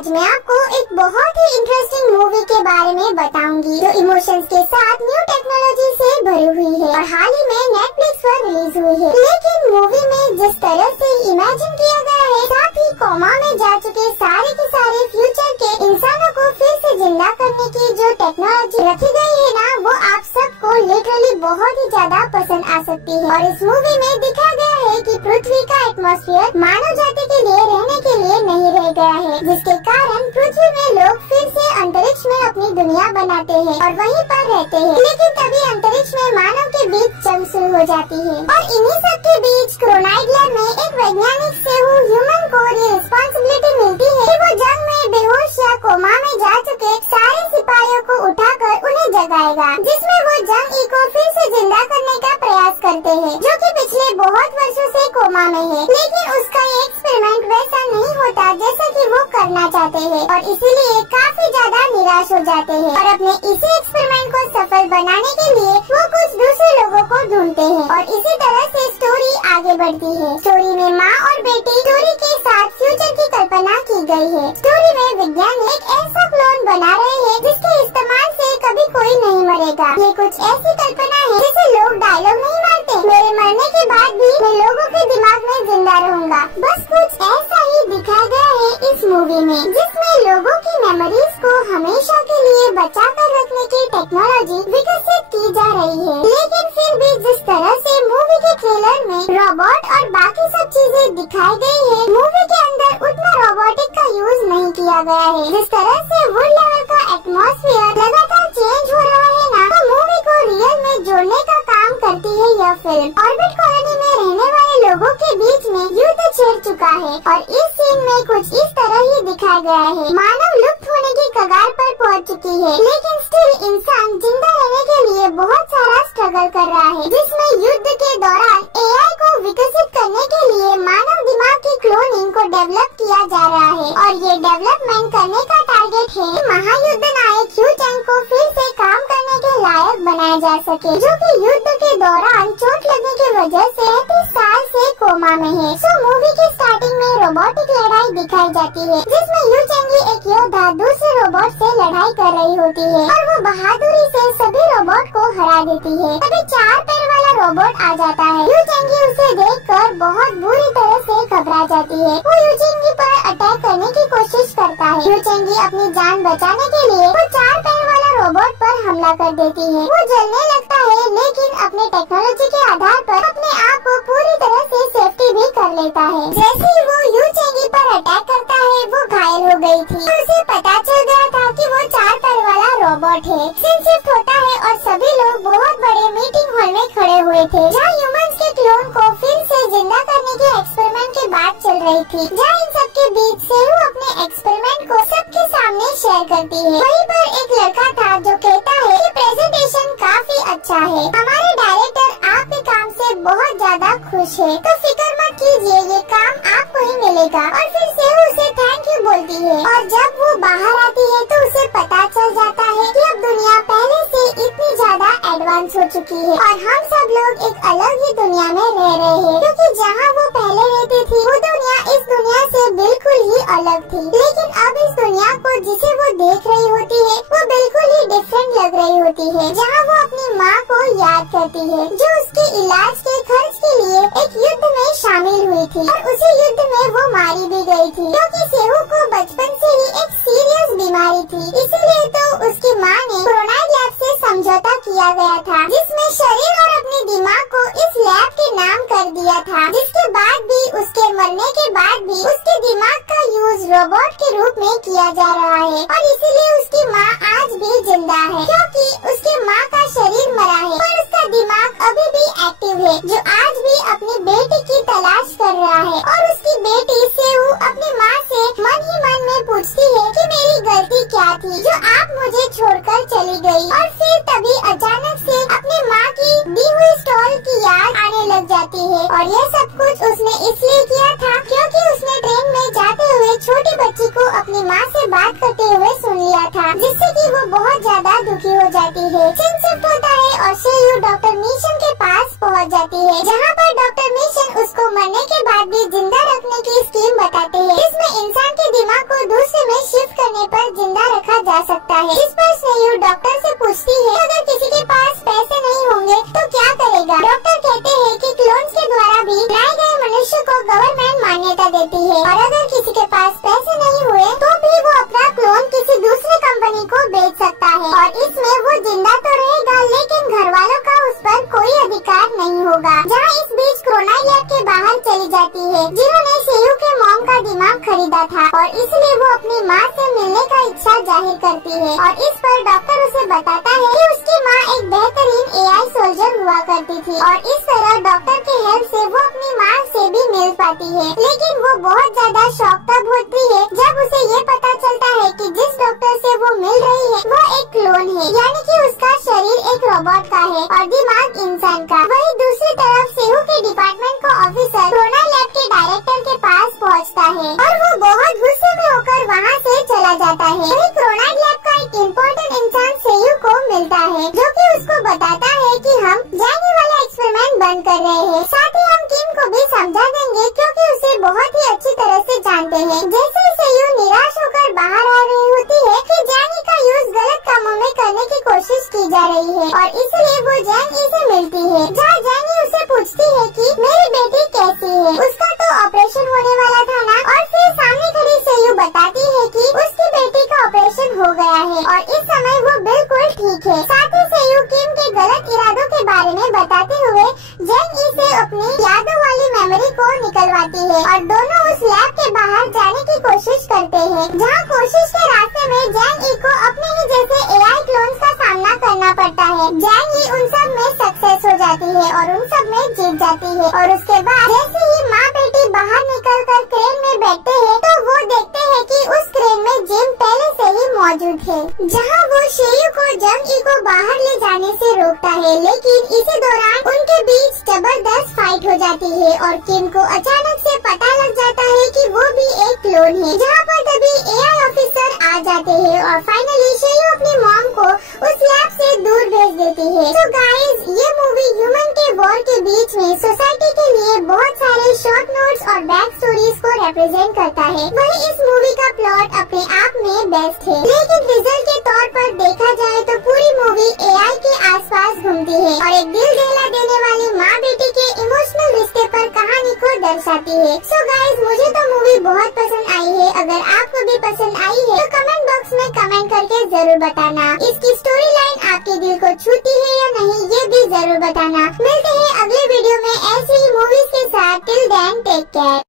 आज मैं आपको एक बहुत ही इंटरेस्टिंग मूवी के बारे में बताऊंगी जो इमोशंस के साथ न्यू टेक्नोलॉजी से भरी हुई है और हाल ही में नेटफ्लिक्स पर रिलीज हुई है। लेकिन मूवी में जिस तरह से इमेजिन किया गया है, साथ ही कोमा में जा चुके सारे के सारे फ्यूचर के इंसानों को फिर से जिंदा करने की जो टेक्नोलॉजी रखी गई है ना, वो आप सबको लिटरली बहुत ही ज्यादा पसंद आ सकती है। और इस मूवी में दिखाया गया है कि पृथ्वी का एटमॉस्फेयर मानव जाति के लिए रहने के लिए नहीं रह गया है, जिसके कारण पृथ्वी में लोग फिर से अंतरिक्ष में अपनी दुनिया बनाते हैं और वहीं पर रहते हैं। लेकिन तभी अंतरिक्ष में मानव के बीच जंग शुरू हो जाती है और इन्हीं सब के बीच क्रोनाइडलर में एक वैज्ञानिक से वो ह्यूमन को ये रिस्पॉन्सिबिलिटी मिलती है कि वो जंग में बेहोश या कोमा में जा चुके सारे सिपाहियों को उठाकर उन्हें जगाएगा, जिसमें वो जंग ई को फिर से जिंदा करने का प्रयास करते हैं, जो कि पिछले बहुत वर्षों से कोमा में है। लेकिन उसका ये एक्सपेरिमेंट वैसा नहीं होता जैसा कि वो करना चाहते हैं और इसीलिए काफी ज्यादा निराश हो जाते हैं और अपने इसी एक्सपेरिमेंट को सफल बनाने के लिए वो कुछ दूसरे लोगों को ढूंढते हैं और इसी तरह से स्टोरी आगे बढ़ती है। स्टोरी में माँ और बेटी स्टोरी के साथ फ्यूचर की कल्पना की गई है। स्टोरी में वैज्ञानिक एक ऐसा क्लोन बना रहे हैं जिसके इस्तेमाल से कभी कोई नहीं मरेगा। ये कुछ ऐसी कल्पना है जिसे लोग डायलॉग नहीं मारते, मेरे मरने के बाद भी मैं लोगों के दिमाग में जिंदा रहूंगा। बस कुछ ऐसा ही दिखाया गया है इस मूवी में, जिसमें लोगों की मेमोरीज को हमेशा के लिए बचा कर रखने की टेक्नोलॉजी विकसित की जा रही है। लेकिन फिर भी जिस तरह से मूवी के ट्रेलर में रोबोट और बाकी सब चीजें दिखाई गई है, मूवी के अंदर उतना रोबोटिक का यूज नहीं किया गया है। जिस तरह से वुड लेवल का एटमॉस्फेयर लगातार चेंज हो रहा है ना, तो मूवी को रियल में जोड़ने का काम करती है यह फिल्म। ऑर्बिट कॉलोनी में रहने वाले लोगों के बीच में युद्ध छिड़ चुका है और इस सीन में कुछ इस तरह ही दिखाया गया है। मानव लुप्त होने की कगार पर पहुंच चुकी है, लेकिन स्टिल इंसान जिंदा रहने के लिए बहुत सारा स्ट्रगल कर रहा है, जिसमें युद्ध के दौरान एआई को विकसित करने के लिए मानव दिमाग की क्लोनिंग को डेवलप किया जा रहा है और ये डेवलपमेंट करने का टारगेट है कि महायुद्ध नायक ह्यू चैंग को फिर से काम करने के लायक बनाया जा सके, जो कि युद्ध के दौरान चोट लगने की वजह से 35 साल से कोमा में है। सो मूवी की स्टार्टिंग में रोबोटिक लड़ाई दिखाई जाती है, जिसमें ह्यू चैंगी एक योद्धा दूसरे रोबोट से लड़ाई कर रही होती है और वो बहादुरी से सभी रोबोट को हरा देती है। तभी 4 पैर वाला रोबोट आ जाता है। ह्यू चैंगी उसे देखकर बहुत बुरी तरह से घबरा जाती है। वो ह्यू चैंगी पर अटैक करने की कोशिश करता है। ह्यू चैंगी अपनी जान बचाने के लिए वो 4 पैर वाला रोबोट पर हमला कर देती है। वो जलने लगता है, लेकिन अपने टेक्नोलॉजी के आधार पर अपने आप को पूरी तरह से सेफ्टी भी कर लेता है। जैसे ही वो ह्यू चैंगी पर अटैक करता है, वो घायल हो गई थी और उसे पता चल गया था कि वो 4 पैर वाला रोबोट है। सीन शिफ्ट होता है और सभी लोग बहुत बड़े मीटिंग हॉल में खड़े हुए थे, जहाँ ह्यूमंस के क्लोन को फिर से जिंदा करने के एक्सपेरिमेंट की बात चल रही थी। जहाँ इन सबके बीच से वो अपने एक्सपेरिमेंट को सबके सामने शेयर करती है। वहीं पर एक लड़का था जो कहता है कि प्रेजेंटेशन काफी अच्छा है, हमारे डायरेक्टर आपके काम से बहुत ज्यादा खुश है, तो फिक्र मत कीजिए, ये काम आपको ही मिलेगा। और फिर से उसे थैंक यू बोलती है और जब वो बाहर आती है तो उसे पता चल जाता है कि अब दुनिया पहले से इतनी ज्यादा एडवांस हो चुकी है और हम सब लोग एक अलग ही दुनिया में रह रहे हैं, क्योंकि जहाँ वो पहले रहती थी वो दुनिया इस दुनिया से बिल्कुल ही अलग थी। लेकिन अब इस दुनिया को जिसे वो देख रही होती है वो बिल्कुल ही डिफरेंट लग रही होती है। जहाँ वो अपनी माँ को याद करती है जो उसके इलाज के खर्च के लिए एक युद्ध में शामिल हुई थी और उसी युद्ध में वो मारी भी गई थी, क्योंकि सेहू को बचपन से ही एक सीरियस बीमारी थी। इसीलिए तो उसकी माँ ने क्रोनाइड लैब से समझौता किया गया था, जिसमें शरीर और अपने दिमाग को इस लैब के नाम कर दिया था, जिसके बाद भी उसके मरने के बाद भी उसके दिमाग का यूज रोबोट के रूप में किया जा रहा है और इसीलिए उसकी माँ आज भी जिंदा है, क्योंकि उसकी माँ का शरीर मरा है पर उसका दिमाग अभी भी एक्टिव है, जो आज भी अपनी बेटी की तलाश कर रहा है। और उसकी बेटी सेहू अपनी माँ से मन ही मन में पूछती है कि मेरी गलती क्या थी जो आप मुझे छोड़कर चली गई। और फिर तभी अचानक से अपनी माँ की दी हुई स्टॉल की याद आने लग जाती है और यह सब कुछ उसने इसलिए किया था क्योंकि उसने ट्रेन में जाते हुए छोटी बच्ची को अपनी माँ से बात करते हुए सुन लिया था, जिससे कि वो बहुत ज्यादा दुखी हो जाती है। सीन शिफ्ट होता है और सेहू डॉक्टर मिशन के पास पहुँच जाती है, जहाँ पर डॉक्टर मिशन उसको मरने के बाद भी जिंदा रखने की स्कीम बताते हैं, जिसमें इंसान के दिमाग को दूसरे दूसरे में शिफ्ट करने पर जिंदा रखा जा सकता है। इस पर सेयू डॉक्टर से पूछती है अगर किसी के पास पैसे नहीं होंगे तो क्या करेगा। डॉक्टर कहते हैं कि क्लोन्स के द्वारा भी बनाए गए मनुष्य को गवर्नमेंट मान्यता देती है और अगर किसी के पास पैसे नहीं हुए तो भी वो अपना क्लोन किसी दूसरी कंपनी को बेच सकता है और इसमें वो जिंदा तो रहेगा लेकिन घर वालों का उस पर कोई अधिकार नहीं होगा। जहाँ इस बीच क्रोनाई लैब के बाहर चली जाती है जिन्होंने सेयू के मॉम का दिमाग खरीदा था और इसलिए वो अपनी माँ से मिलने का इच्छा जाहिर करती है और इस पर डॉक्टर उसे बताता है कि उसकी माँ एक बेहतरीन एआई सोल्जर हुआ करती थी और इस तरह डॉक्टर के हेल्प से वो अपनी माँ से भी मिल पाती है। लेकिन वो बहुत ज्यादा शॉक तब होती है जब उसे ये पता चलता है कि जिस डॉक्टर से वो मिल रही है वो एक क्लोन है, यानी कि उसका शरीर एक रोबोट का है और दिमाग इंसान का। वही दूसरी तरफ सेयू के डिपार्टमेंट का ऑफिसर क्रोनाई लैब के डायरेक्टर के पास पहुंचता है और वो बहुत गुस्से में होकर वहाँ से चला जाता है। वही क्रोनाई लैब का एक इम्पोर्टेंट इंसान सेयू को मिलता है जो कि उसको बताता है कि हम जैनी वाला एक्सपेरिमेंट बंद कर रहे हैं, साथ ही हम किम को भी समझा देंगे क्योंकि उसे बहुत ही अच्छी तरह से जानते हैं। जैसे सेयू निराश होकर बाहर आ रही होती है कि जैनी का यूज गलत कामों में करने की कोशिश की जा रही है और इसलिए वो जैनी से मिलती है जहाँ जैनी उसे पूछती है कि मेरी बेटी कैसी है, उसका तो ऑपरेशन होने वाला था ना। और फिर सामने खड़ी सेयू बताती है कि उसकी बेटी का ऑपरेशन हो गया है और इस समय वो बिल्कुल ठीक है। साथ ही सेयू किम के गलत इरादों के बारे में बताते हुए जैनी से अपनी यादों वाली मेमोरी को निकलवाती है और दोनों उस लैब के बाहर जाने की कोशिश करते हैं जहाँ कोशिश के रास्ते में जैनी को अपने ही जैसे एआई क्लोन्स का सामना करना पड़ता है। जैनी उन सब में सक्सेस हो जाती है और उन सब में जीत जाती है और उसके बाद जैसे ही माँ बेटी बाहर निकल कर क्रेन में बैठते हैं तो वो देखते हैं कि उस क्रेन में जिम पहले से ही मौजूद है जहाँ वो सेयू को जंग को बाहर ले जाने से रोकता है। लेकिन इसी दौरान उनके बीच जबरदस्त फाइट हो जाती है और किम को अचानक से पता लग जाता है कि वो भी एक क्लोन है। जहाँ पर तभी एआई ऑफिसर आ जाते हैं और फाइनली सेयू अपनी मॉम को उस लैब से दूर भेज देती है। तो गाइस, ये मूवी ह्यूमन के वॉर के बीच में सोसाइटी के लिए बहुत सारे शॉर्ट नोट्स और बैक स्टोरीज को रिप्रेजेंट करता है। वही इस मूवी का प्लॉट अपने आप में बेस्ट है, लेकिन रिजल्ट के तौर पर देखा जाए तो पूरी मूवी एआई के आसपास घूमती है और एक दिल दहला देने वाली माँ बेटी के इमोशनल रिश्ते पर कहानी को दर्शाती है। सो गाइस, मुझे तो मूवी बहुत पसंद आई है। अगर आपको भी पसंद आई है तो कमेंट बॉक्स में कमेंट करके जरूर बताना। इसकी स्टोरी लाइन आपके दिल को छूती है या नहीं, ये भी जरूर बताना। मिलते हैं अगले वीडियो में ऐसी ही मूवीज के साथ। Till then take care.